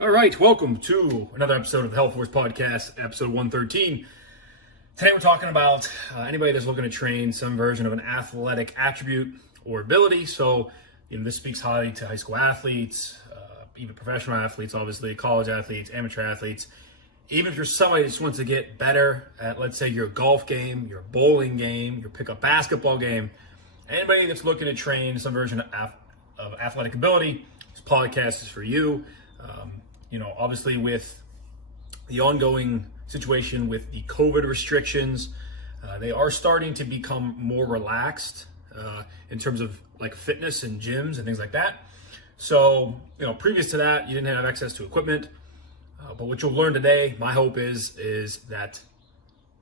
All right, welcome to another episode of the HealthForce podcast, episode 113. Today we're talking about anybody that's looking to train some version of an athletic attribute or ability. So, this speaks highly to high school athletes, even professional athletes, obviously, college athletes, amateur athletes. Even if you're somebody that just wants to get better at, let's say, your golf game, your bowling game, your pickup basketball game, anybody that's looking to train some version of athletic ability, this podcast is for you. Obviously with the ongoing situation with the COVID restrictions, they are starting to become more relaxed in terms of like fitness and gyms and things like that. So, previous to that, you didn't have access to equipment. But what you'll learn today, my hope is that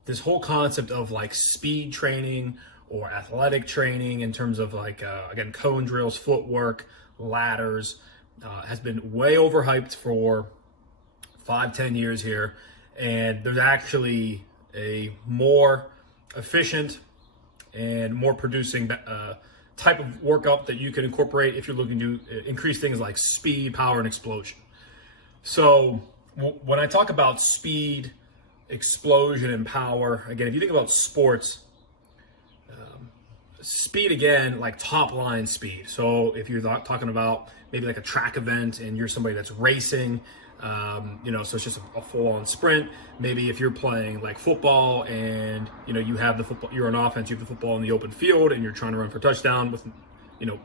this whole concept of like speed training or athletic training in terms of like, again, cone drills, footwork, ladders, has been way overhyped for 5-10 years here. And there's actually a more efficient and more producing type of workout that you can incorporate if you're looking to increase things like speed, power, and explosion. So when I talk about speed, explosion, and power, again, if you think about sports, speed, again, like top line speed. So if you're talking about maybe like a track event and you're somebody that's racing, so it's just a full on sprint. Maybe if you're playing like football and, you have the football, you're on offense, you have the football in the open field and you're trying to run for a touchdown with,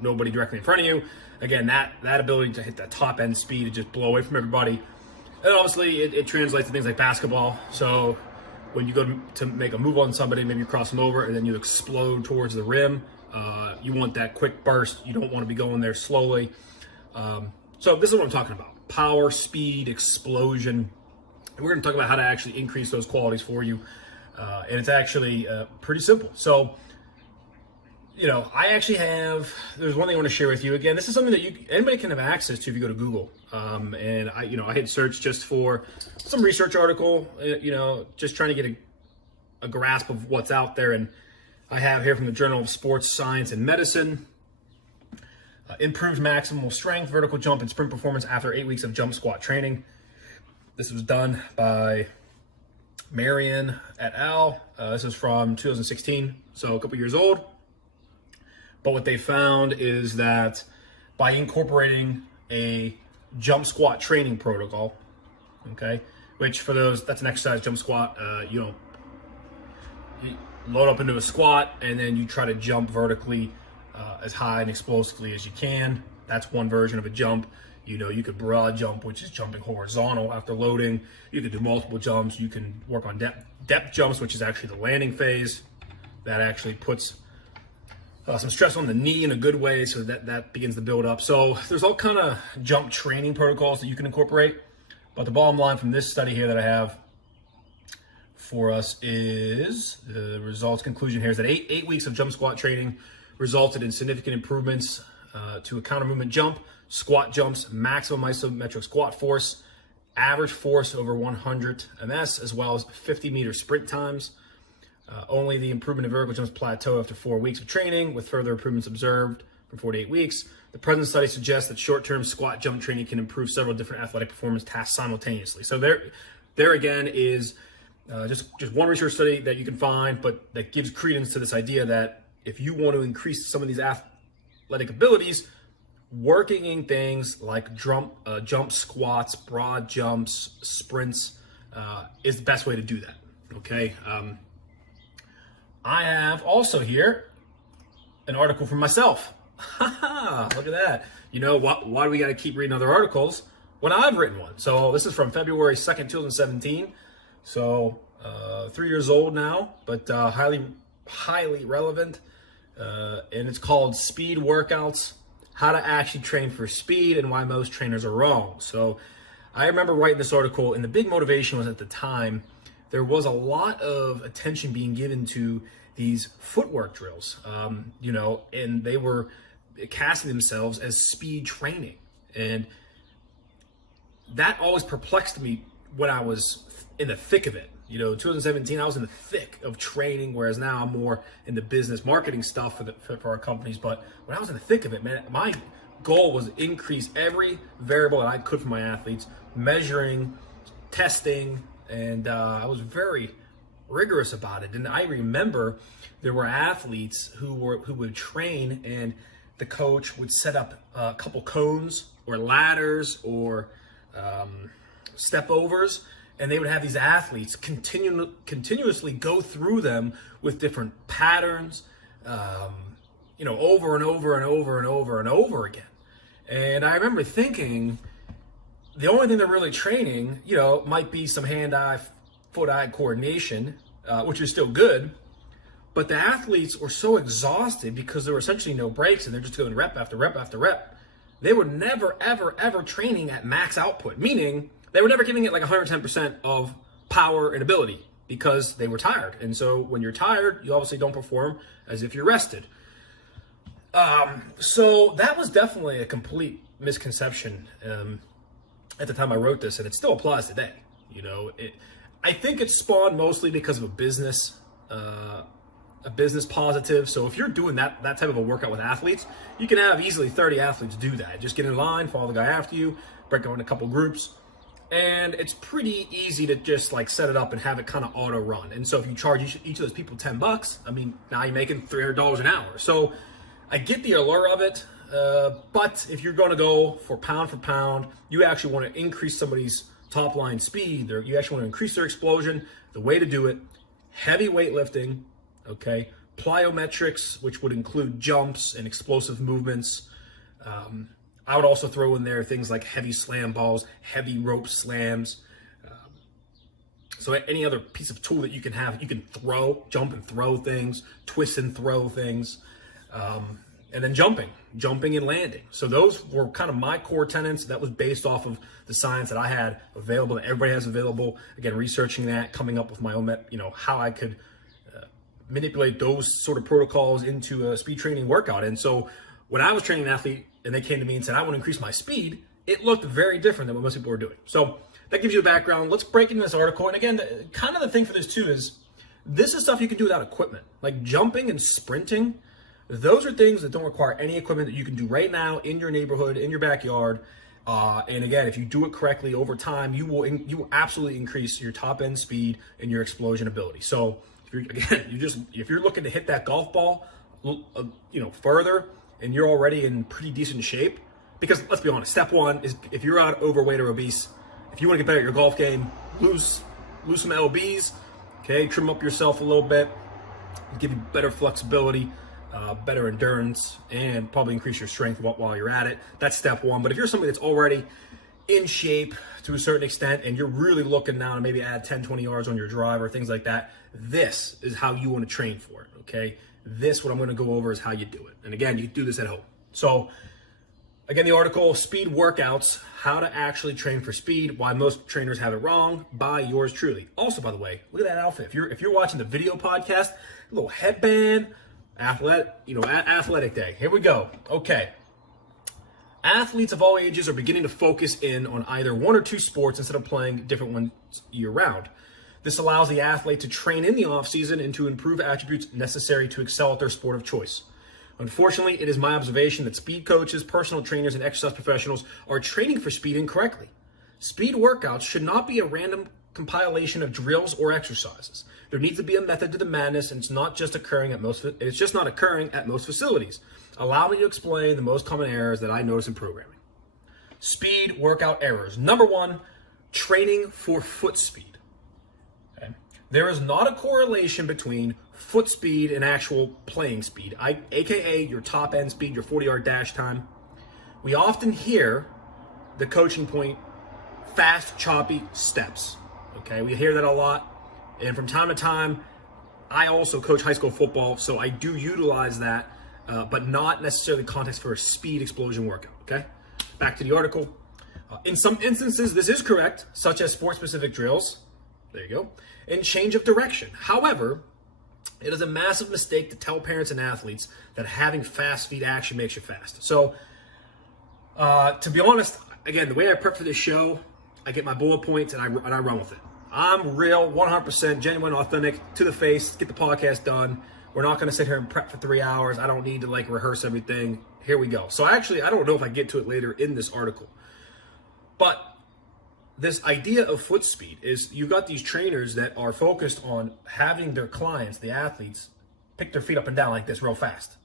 nobody directly in front of you. Again, that ability to hit that top end speed and just blow away from everybody. And obviously it translates to things like basketball. So when you go to make a move on somebody, maybe you're crossing over and then you explode towards the rim. You want that quick burst. You don't want to be going there slowly. So this is what I'm talking about. Power, speed, explosion. And we're going to talk about how to actually increase those qualities for you. And it's actually pretty simple. So, I actually there's one thing I want to share with you. Again, this is something that anybody can have access to if you go to Google. And I hit search just for some research article, just trying to get a grasp of what's out there. And I have here from the Journal of Sports Science and Medicine, improved maximal strength, vertical jump, and sprint performance after 8 weeks of jump squat training. This was done by Marion et al. This is from 2016, so a couple years old. But what they found is that by incorporating a jump squat training protocol, okay, which for those, that's an exercise, jump squat, you load up into a squat and then you try to jump vertically as high and explosively as you can. That's one version of a jump. You could broad jump, which is jumping horizontal after loading. You could do multiple jumps. You can work on depth jumps, which is actually the landing phase. That actually puts some stress on the knee in a good way, so that begins to build up. So there's all kind of jump training protocols that you can incorporate. But the bottom line from this study here that I have for us is the results conclusion here is that eight weeks of jump squat training resulted in significant improvements to a counter movement jump, squat jumps, maximum isometric squat force, average force over 100 ms, as well as 50-meter sprint times. Only the improvement in vertical jumps plateau after 4 weeks of training, with further improvements observed from 4 to 8 weeks. The present study suggests that short-term squat jump training can improve several different athletic performance tasks simultaneously. So there again is just one research study that you can find, but that gives credence to this idea that if you want to increase some of these athletic abilities, working in things like jump squats, broad jumps, sprints is the best way to do that, okay? I have also here an article from myself. Look at that. Why do we got to keep reading other articles when I've written one? So this is from February 2nd, 2017. So 3 years old now, but highly relevant. And it's called Speed Workouts, How to Actually Train for Speed and Why Most Trainers Are Wrong. So I remember writing this article, and the big motivation was at the time, there was a lot of attention being given to these footwork drills, and they were casting themselves as speed training. And that always perplexed me when I was in the thick of it. 2017, I was in the thick of training, whereas now I'm more in the business marketing stuff for our companies. But when I was in the thick of it, man, goal was increase every variable that I could for my athletes, measuring, testing, and I was very rigorous about it. And I remember there were athletes who would train, and the coach would set up a couple cones or ladders or step overs, and they would have these athletes continuously go through them with different patterns, over and over and over and over and over again. And I remember thinking, the only thing they're really training, might be some hand-eye, foot-eye coordination, which is still good. But the athletes were so exhausted because there were essentially no breaks, and they're just doing rep after rep after rep. They were never, ever, ever training at max output, meaning they were never giving it like 110% of power and ability because they were tired. And so when you're tired, you obviously don't perform as if you're rested. So that was definitely a complete misconception at the time I wrote this, and it still applies today. I think it spawned mostly because of a business positive. So if you're doing that type of a workout with athletes, you can have easily 30 athletes do that. Just get in line, follow the guy after you, break them in a couple groups, and it's pretty easy to just like set it up and have it kind of auto run. And so if you charge each of those people $10, I mean, now you're making $300 an hour. So I get the allure of it, but if you're going to go for pound, you actually want to increase somebody's top line speed, or you actually want to increase their explosion. The way to do it, heavy weightlifting, okay, plyometrics, which would include jumps and explosive movements. I would also throw in there things like heavy slam balls, heavy rope slams. So any other piece of tool that you can have, you can jump and throw things, twist and throw things. And then jumping and landing. So those were kind of my core tenets. That was based off of the science that I had available, that everybody has available. Again, researching that, coming up with my own, how I could manipulate those sort of protocols into a speed training workout. And so when I was training an athlete and they came to me and said, I want to increase my speed, it looked very different than what most people were doing. So that gives you a background. Let's break into this article. And again, kind of the thing for this too is this is stuff you can do without equipment, like jumping and sprinting. Those are things that don't require any equipment, that you can do right now in your neighborhood, in your backyard. And again, if you do it correctly over time, you will absolutely increase your top end speed and your explosion ability. So if you're looking to hit that golf ball, further, and you're already in pretty decent shape, because let's be honest, step one is if you're out overweight or obese, if you want to get better at your golf game, lose some lbs, okay, trim up yourself a little bit, give you better flexibility, better endurance, and probably increase your strength while you're at it. That's step one. But if you're somebody that's already in shape to a certain extent and you're really looking now to maybe add 10, 20 yards on your drive or things like that, this is how you want to train for it, okay? What I'm going to go over is how you do it. And again, you can do this at home. So again, the article, Speed Workouts, How to Actually Train for Speed, Why Most Trainers Have It Wrong, by yours truly. Also, by the way, look at that outfit. If you're watching the video podcast, a little headband, athletic day. Here we go. Okay. Athletes of all ages are beginning to focus in on either one or two sports instead of playing different ones year round. This allows the athlete to train in the off season and to improve attributes necessary to excel at their sport of choice. Unfortunately, it is my observation that speed coaches, personal trainers, and exercise professionals are training for speed incorrectly. Speed workouts should not be a random compilation of drills or exercises. There needs to be a method to the madness, and it's not just occurring at most facilities. Allow me to explain the most common errors that I notice in programming. Speed workout errors. Number one, training for foot speed. Okay. There is not a correlation between foot speed and actual playing speed, aka your top end speed, your 40-yard dash time. We often hear the coaching point, fast, choppy steps. Okay, we hear that a lot. And from time to time, I also coach high school football, so I do utilize that, but not necessarily context for a speed explosion workout, okay? Back to the article. In some instances, this is correct, such as sport-specific drills, there you go, and change of direction. However, it is a massive mistake to tell parents and athletes that having fast feet actually makes you fast. So, to be honest, again, the way I prep for this show, I get my bullet points and I run with it. I'm real, 100% genuine, authentic, to the face, get the podcast done. We're not going to sit here and prep for 3 hours. I don't need to like rehearse everything. Here we go. So actually, I don't know if I get to it later in this article, but this idea of foot speed is you've got these trainers that are focused on having their clients, the athletes, pick their feet up and down like this real fast.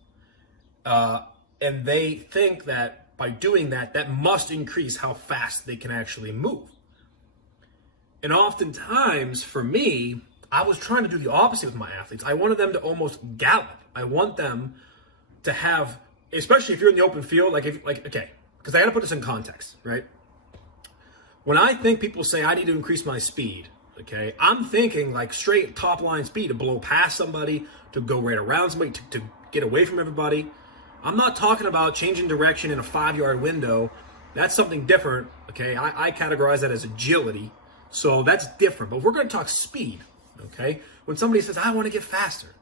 And they think that by doing that, that must increase how fast they can actually move. And oftentimes for me, I was trying to do the opposite with my athletes. I wanted them to almost gallop. I want them to have, especially if you're in the open field, okay, because I got to put this in context, right? When I think people say I need to increase my speed, okay, I'm thinking like straight top line speed to blow past somebody, to go right around somebody, to get away from everybody. I'm not talking about changing direction in a 5-yard window. That's something different, okay? I categorize that as agility, so that's different. But we're going to talk speed, okay? When somebody says, I want to get faster,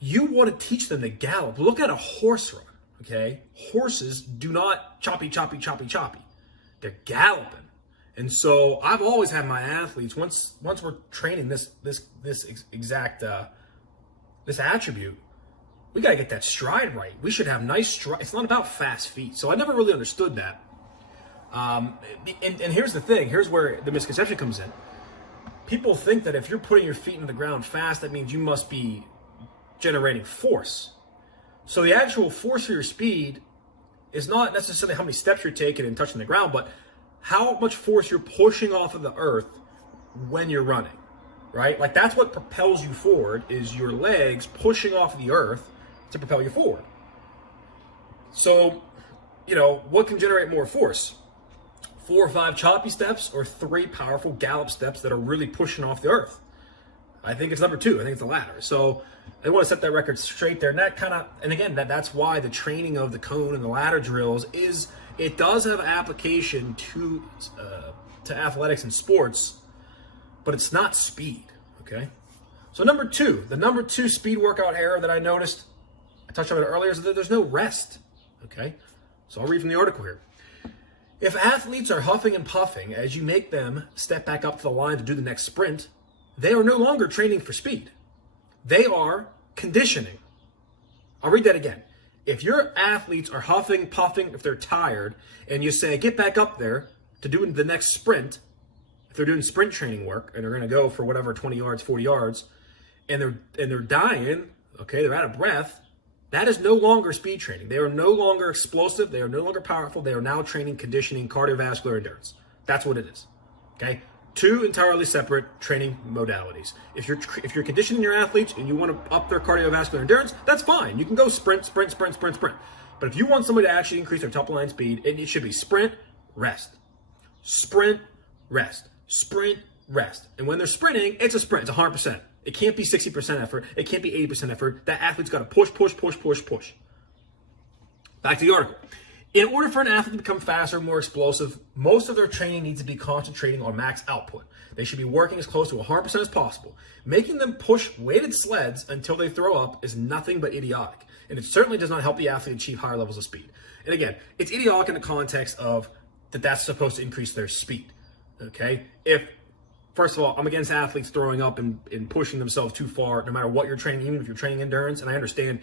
you want to teach them to gallop. Look at a horse run, okay? Horses do not choppy. They're galloping. And so I've always had my athletes, once we're training this exact attribute, we got to get that stride right. We should have nice stride. It's not about fast feet. So I never really understood that. And here's the thing. Here's where the misconception comes in. People think that if you're putting your feet into the ground fast, that means you must be generating force. So the actual force for your speed is not necessarily how many steps you're taking and touching the ground, but how much force you're pushing off of the earth when you're running, right? Like that's what propels you forward, is your legs pushing off the earth to propel you forward. So, what can generate more force? 4 or 5 choppy steps or 3 powerful gallop steps that are really pushing off the earth? I think it's number 2. I think it's the latter. So I want to set that record straight there. And again, that's why the training of the cone and the ladder drills it does have application to athletics and sports, but it's not speed, okay? So number 2, the number 2 speed workout error that I noticed, I touched on it earlier, is that there's no rest, okay? So I'll read from the article here. If athletes are huffing and puffing as you make them step back up to the line to do the next sprint, they are no longer training for speed. They are conditioning. I'll read that again. If your athletes are huffing, puffing, if they're tired, and you say, get back up there to do the next sprint, if they're doing sprint training work and they're going to go for whatever, 20 yards, 40 yards, and they're dying, okay, they're out of breath, that is no longer speed training. They are no longer explosive. They are no longer powerful. They are now training, conditioning, cardiovascular endurance. That's what it is, okay? 2 entirely separate training modalities. If you're conditioning your athletes and you want to up their cardiovascular endurance, that's fine. You can go sprint. But if you want somebody to actually increase their top line speed, it should be sprint, rest. Sprint, rest. Sprint, rest. And when they're sprinting, it's a sprint. It's 100%. It can't be 60% effort. It can't be 80% effort. That athlete's got to push. Back to the article. In order for an athlete to become faster, more explosive, most of their training needs to be concentrating on max output. They should be working as close to 100% as possible. Making them push weighted sleds until they throw up is nothing but idiotic. And it certainly does not help the athlete achieve higher levels of speed. And again, it's idiotic in the context of that's supposed to increase their speed. Okay? First of all, I'm against athletes throwing up and pushing themselves too far, no matter what you're training, even if you're training endurance. And I understand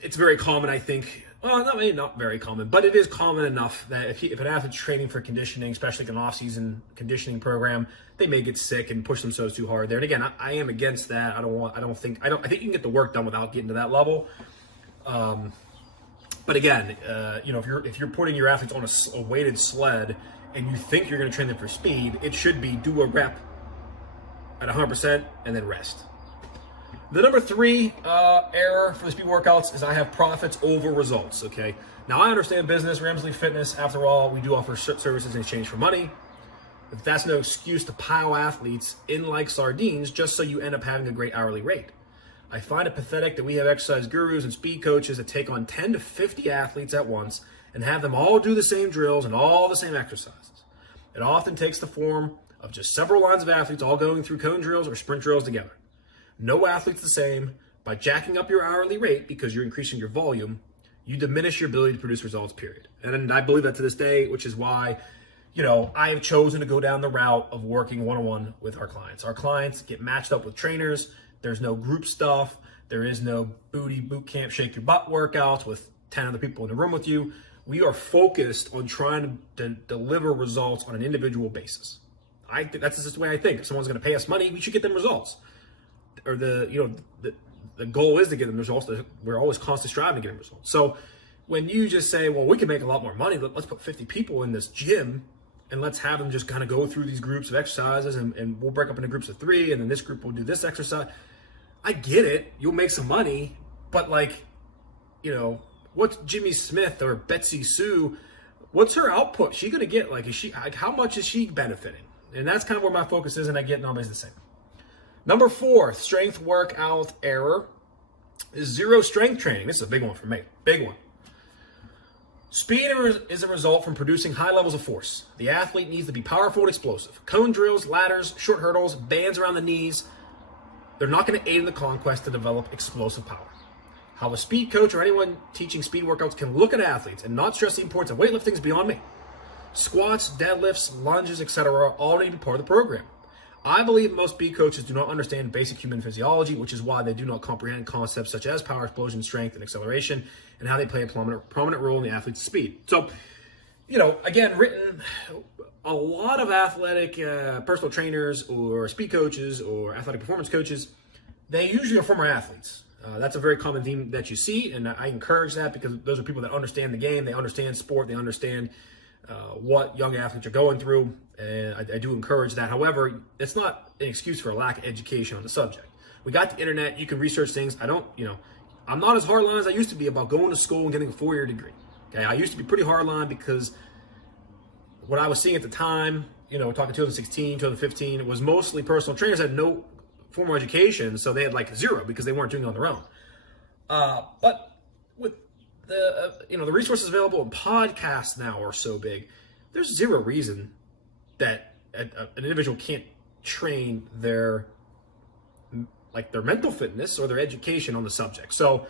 it's very common, I think. Well, not very common, but it is common enough that if an athlete's training for conditioning, especially like an off-season conditioning program, they may get sick and push themselves too hard there. And again, I am against that. I think you can get the work done without getting to that level. But again, if you're putting your athletes on a weighted sled and you think you're going to train them for speed, it should be do a rep at 100% and then rest. The number 3 error for the speed workouts is I have profits over results, okay? Now, I understand business, Ramsley Fitness. After all, we do offer services in exchange for money. But that's no excuse to pile athletes in like sardines just so you end up having a great hourly rate. I find it pathetic that we have exercise gurus and speed coaches that take on 10 to 50 athletes at once and have them all do the same drills and all the same exercises. It often takes the form of just several lines of athletes all going through cone drills or sprint drills together. No athlete's the same. By jacking up your hourly rate because you're increasing your volume, you diminish your ability to produce results, period. And I believe that to this day, which is why, I have chosen to go down the route of working one-on-one with our clients. Our clients get matched up with trainers There's no group stuff. There is no booty boot camp, shake your butt workouts with 10 other people in the room with you. We are focused on trying to deliver results on an individual basis. I think that's just the way I think. If someone's going to pay us money, we should get them results. Or the goal is to get them results. We're always constantly striving to get them results. So when you just say, well, we can make a lot more money, let's put 50 people in this gym and let's have them just kind of go through these groups of exercises, and we'll break up into groups of 3, and then this group will do this exercise. I get it. You'll make some money, but what's Jimmy Smith or Betsy Sue? What's her output? She gonna get how much is she benefiting? And that's kind of where my focus is, and I get nobody's the same. Number 4, strength workout error is zero strength training. This is a big one for me. Big one. Speed is a result from producing high levels of force. The athlete needs to be powerful and explosive. Cone drills, ladders, short hurdles, bands around the knees, they're not going to aid in the conquest to develop explosive power. How a speed coach or anyone teaching speed workouts can look at athletes and not stress the importance of weightlifting is beyond me. Squats, deadlifts, lunges, etc. all need to be part of the program. I believe most speed coaches do not understand basic human physiology, which is why they do not comprehend concepts such as power, explosion, strength, and acceleration, and how they play a prominent role in the athlete's speed. So, again, written, a lot of athletic personal trainers or speed coaches or athletic performance coaches, they usually are former athletes. That's a very common theme that you see, and I encourage that because those are people that understand the game, they understand sport, they understand what young athletes are going through, and I do encourage that. However, it's not an excuse for a lack of education on the subject. We got the internet, you can research things. I'm not as hardline as I used to be about going to school and getting a 4-year degree. Okay, I used to be pretty hardline because what I was seeing at the time, talking 2016, 2015, it was mostly personal trainers that had no formal education, so they had zero because they weren't doing it on their own. But with the resources available in podcasts now are so big, there's zero reason that an individual can't train their mental fitness or their education on the subject. So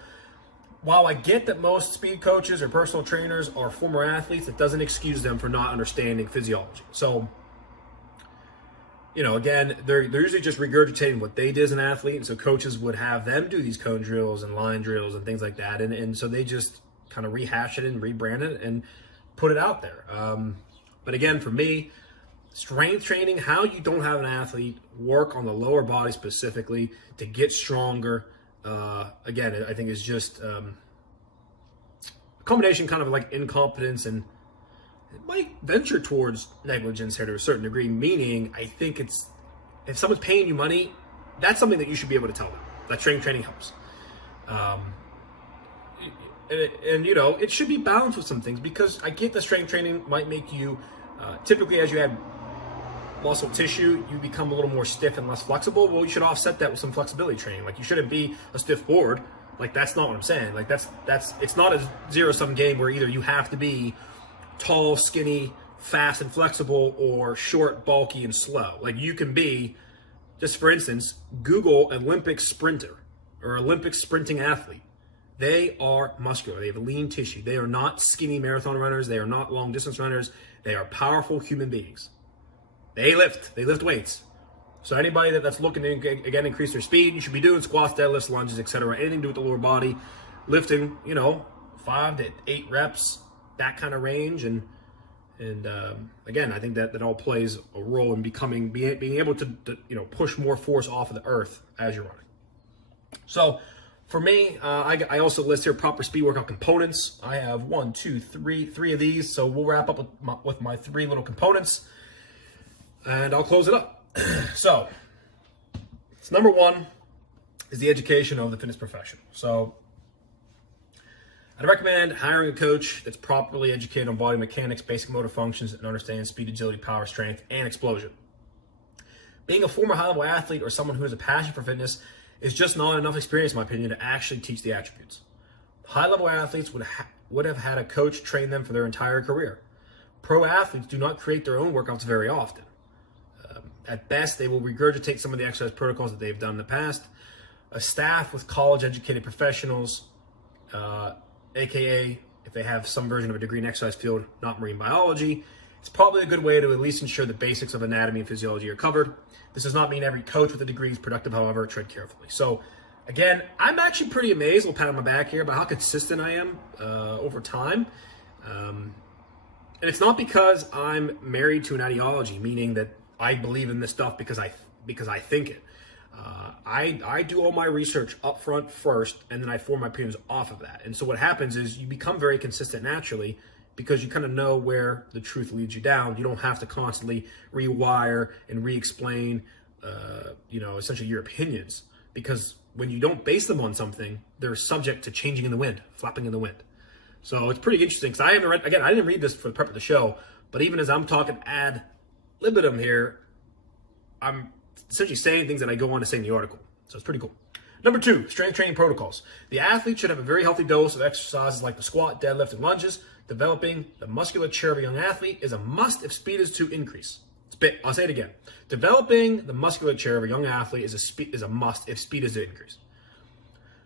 while I get that most speed coaches or personal trainers are former athletes, it doesn't excuse them for not understanding physiology. So, again, they're usually just regurgitating what they did as an athlete, and so coaches would have them do these cone drills and line drills and things like that, and so they just kind of rehash it and rebrand it and put it out there. But again, for me, strength training, how you don't have an athlete work on the lower body specifically to get stronger, again, I think is just a combination kind of like incompetence, and it might venture towards negligence here to a certain degree, meaning I think it's, if someone's paying you money, that's something that you should be able to tell them. That strength training helps. It should be balanced with some things, because I get the strength training might make you, typically as you add muscle tissue, you become a little more stiff and less flexible. Well, you should offset that with some flexibility training. You shouldn't be a stiff board. That's not what I'm saying. It's not a zero-sum game where either you have to be tall, skinny, fast and flexible, or short, bulky and slow. You can be, just for instance, Google Olympic sprinter or Olympic sprinting athlete. They are muscular. They have lean tissue. They are not skinny marathon runners. They are not long distance runners. They are powerful human beings. They lift weights. So anybody that's looking to, again, increase their speed, you should be doing squats, deadlifts, lunges, etc. Anything to do with the lower body, lifting, 5 to 8 reps, that kind of range. And again, I think that all plays a role in being able to push more force off of the earth as you're running. So for me, I also list here proper speed workout components. I have 3 of these. So we'll wrap up with my 3 little components, and I'll close it up. So number 1 is the education of the fitness professional. So I'd recommend hiring a coach that's properly educated on body mechanics, basic motor functions, and understands speed, agility, power, strength, and explosion. Being a former high-level athlete or someone who has a passion for fitness is just not enough experience, in my opinion, to actually teach the attributes. High-level athletes would have had a coach train them for their entire career. Pro athletes do not create their own workouts very often. At best, they will regurgitate some of the exercise protocols that they've done in the past. A staff with college-educated professionals, aka if they have some version of a degree in exercise field, not marine biology, It's probably a good way to at least ensure the basics of anatomy and physiology are covered. This does not mean every coach with a degree is productive, however, tread carefully. So again, I'm actually pretty amazed, a little pat on my back here, about how consistent I am over time. And it's not because I'm married to an ideology, meaning that I believe in this stuff because I think it. I do all my research up front first, and then I form my opinions off of that. And so what happens is you become very consistent naturally because you kind of know where the truth leads you down. You don't have to constantly rewire and re-explain, essentially your opinions, because when you don't base them on something, they're subject to changing in the wind, flapping in the wind. So it's pretty interesting because I didn't read this for the prep of the show, but even as I'm talking ad libitum here, I'm essentially saying things that I go on to say in the article. So it's pretty cool. Number 2, strength training protocols. The athlete should have a very healthy dose of exercises like the squat, deadlift, and lunges. Developing the musculature of a young athlete is a must if speed is to increase. I'll say it again. Developing the musculature of a young athlete is a must if speed is to increase.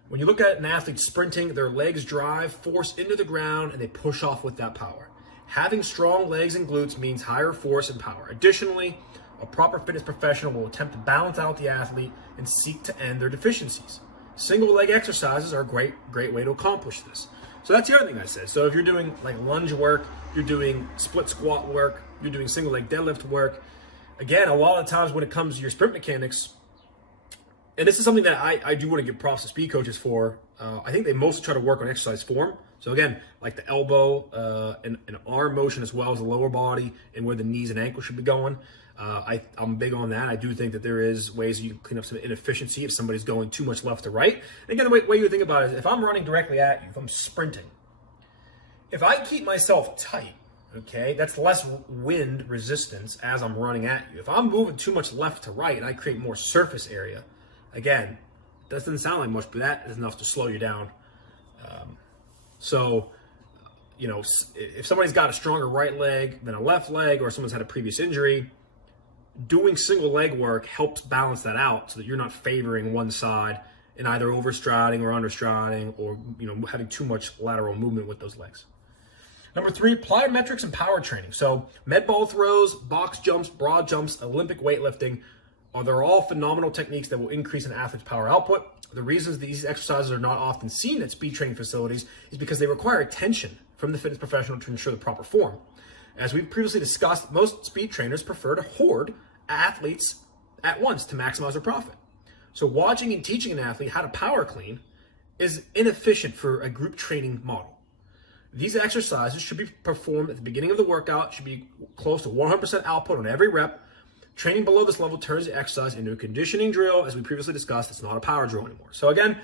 When you look at an athlete sprinting, their legs drive force into the ground and they push off with that power. Having strong legs and glutes means higher force and power. Additionally, a proper fitness professional will attempt to balance out the athlete and seek to end their deficiencies. Single leg exercises are a great way to accomplish this. So that's the other thing I said. So if you're doing like lunge work, you're doing split squat work, you're doing single leg deadlift work, again, a lot of times when it comes to your sprint mechanics, and this is something that I do want to give props to speed coaches for, I think they mostly try to work on exercise form. So again, like the elbow and arm motion as well as the lower body and where the knees and ankles should be going. I'm big on that. I do think that there is ways you can clean up some inefficiency if somebody's going too much left to right. And again, the way you think about it is if I'm running directly at you, if I'm sprinting, if I keep myself tight, okay, that's less wind resistance as I'm running at you. If I'm moving too much left to right and I create more surface area, again, that doesn't sound like much, but that is enough to slow you down. If somebody's got a stronger right leg than a left leg, or someone's had a previous injury, doing single leg work helps balance that out so that you're not favoring one side in either overstriding or understriding or having too much lateral movement with those legs. Number 3, plyometrics and power training. So med ball throws, box jumps, broad jumps, Olympic weightlifting, they're all phenomenal techniques that will increase an athlete's power output. The reasons these exercises are not often seen at speed training facilities is because they require attention from the fitness professional to ensure the proper form. As we've previously discussed, most speed trainers prefer to hoard athletes at once to maximize their profit. So watching and teaching an athlete how to power clean is inefficient for a group training model. These exercises should be performed at the beginning of the workout, should be close to 100% output on every rep. Training below this level turns the exercise into a conditioning drill. As we previously discussed, it's not a power drill anymore. So again,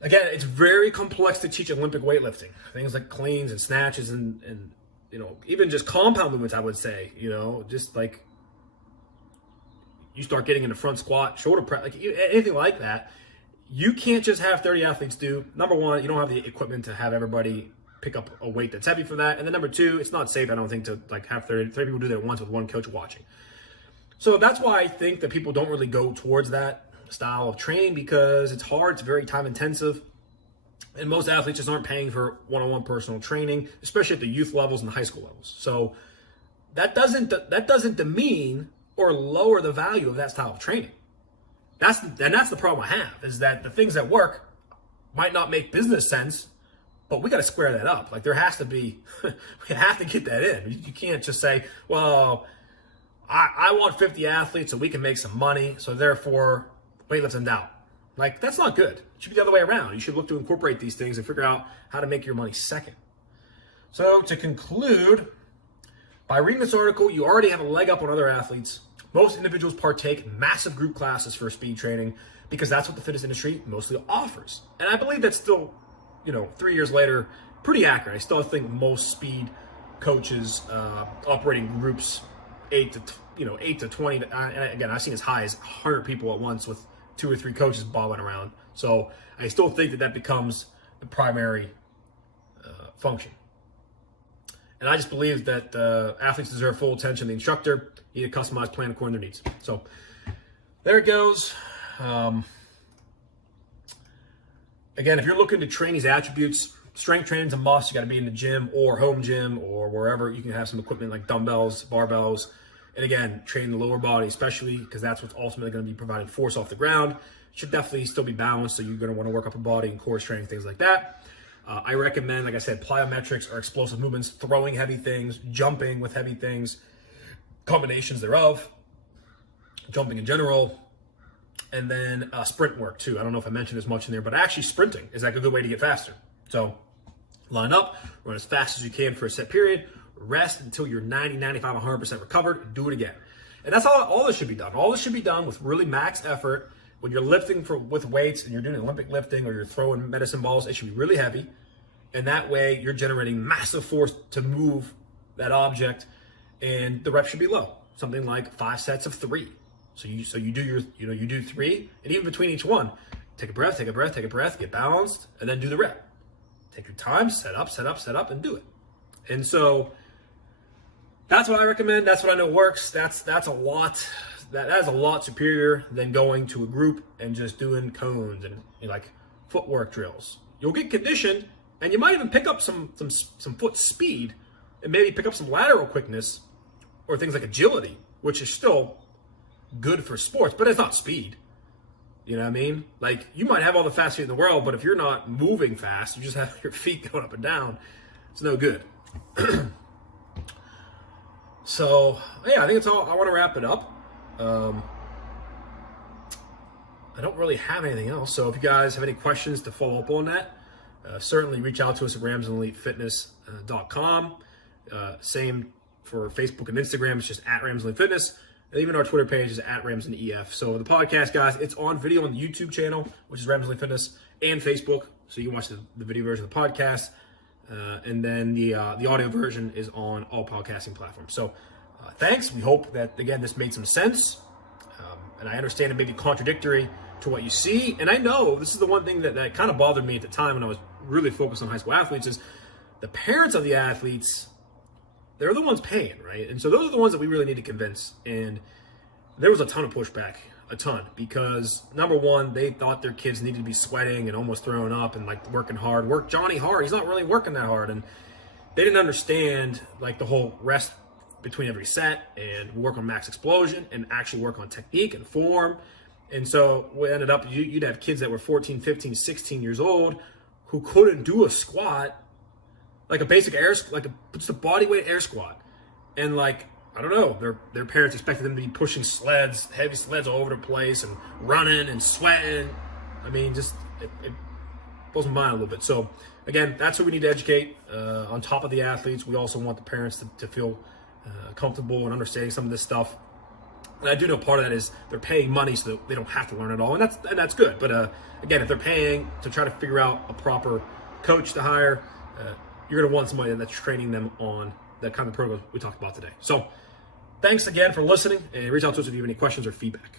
it's very complex to teach Olympic weightlifting. Things like cleans and snatches and even just compound movements, I would say, just like you start getting into front squat, shoulder press, like anything like that. You can't just have 30 athletes do. Number one, you don't have the equipment to have everybody pick up a weight that's heavy for that. And then number 2, it's not safe, I don't think, to like have 30 people do that at once with one coach watching. So that's why I think that people don't really go towards that style of training, because it's hard, it's very time intensive. And most athletes just aren't paying for one-on-one personal training, especially at the youth levels and the high school levels. So that doesn't demean or lower the value of that style of training. That's the problem I have, is that the things that work might not make business sense, but we got to square that up. Like there has to be, we have to get that in. You can't just say, well, I want 50 athletes so we can make some money, so therefore weightlifting's out. Like that's not good. It should be the other way around. You should look to incorporate these things and figure out how to make your money second. So to conclude, by reading this article, you already have a leg up on other athletes. Most individuals partake in massive group classes for speed training because that's what the fitness industry mostly offers. And I believe that's still, 3 years later, pretty accurate. I still think most speed coaches operating groups 8 to 20. And again, I've seen as high as 100 people at once with 2 or 3 coaches bobbing around. So I still think that becomes the primary function. And I just believe that athletes deserve full attention. The instructor need a customized plan according to their needs. So there it goes. Again, if you're looking to train these attributes, Strength training's a must. You got to be in the gym or home gym or wherever you can have some equipment like dumbbells, barbells. And again, train the lower body, especially because that's what's ultimately going to be providing force off the ground. Should definitely still be balanced. So you're going to want to work upper body and core strength, things like that. I recommend, like I said, plyometrics or explosive movements, throwing heavy things, jumping with heavy things, combinations thereof, jumping in general. And then sprint work too. I don't know if I mentioned as much in there, but actually sprinting is like a good way to get faster. So line up, run as fast as you can for a set period, rest until you're 90, 95, 100% recovered, and do it again. And that's all this should be done. All this should be done with really max effort. When you're lifting with weights and you're doing Olympic lifting or you're throwing medicine balls, it should be really heavy. And that way you're generating massive force to move that object, and the reps should be low. Something like 5 sets of 3. So you do 3, and even between each one, take a breath, get balanced, and then do the rep. Take your time, set up, and do it. And so that's what I recommend. That's what I know works. That's a lot. That is a lot superior than going to a group and just doing cones and like footwork drills. You'll get conditioned, and you might even pick up some foot speed, and maybe pick up some lateral quickness or things like agility, which is still good for sports, but it's not speed. You know what I mean? Like, you might have all the fast feet in the world, but if you're not moving fast, you just have your feet going up and down, it's no good. So, yeah, I think it's all. I want to wrap it up. I don't really have anything else. So if you guys have any questions to follow up on that, certainly reach out to us at ramselitefitness.com. Same for Facebook and Instagram. It's just at ramselitefitness. And even our Twitter page is at ramselitef. So the podcast, guys, it's on video on the YouTube channel, which is Ramselite Fitness, and Facebook. So you can watch the video version of the podcast. And then the audio version is on all podcasting platforms. So thanks. We hope that, again, this made some sense. And I understand it may be contradictory to what you see. And I know this is the one thing that kind of bothered me at the time when I was really focused on high school athletes is the parents of the athletes, they're the ones paying, right? And so those are the ones that we really need to convince. And there was a ton of pushback, because number one, they thought their kids needed to be sweating and almost throwing up and like working hard. Work Johnny hard. He's not really working that hard. And they didn't understand like the whole rest between every set and work on max explosion and actually work on technique and form. And so what ended up, you'd have kids that were 14, 15, 16 years old who couldn't do a squat, like a basic just a body weight air squat. And like, I don't know, their parents expected them to be pushing sleds, heavy sleds all over the place and running and sweating. I mean, just, it blows my mind a little bit. So again, that's what we need to educate. On top of the athletes, we also want the parents to feel comfortable and understanding some of this stuff. And I do know part of that is they're paying money so that they don't have to learn it all, and that's good. But again, if they're paying to try to figure out a proper coach to hire, you're going to want somebody that's training them on that kind of program we talked about today. So thanks again for listening, and reach out to us if you have any questions or feedback.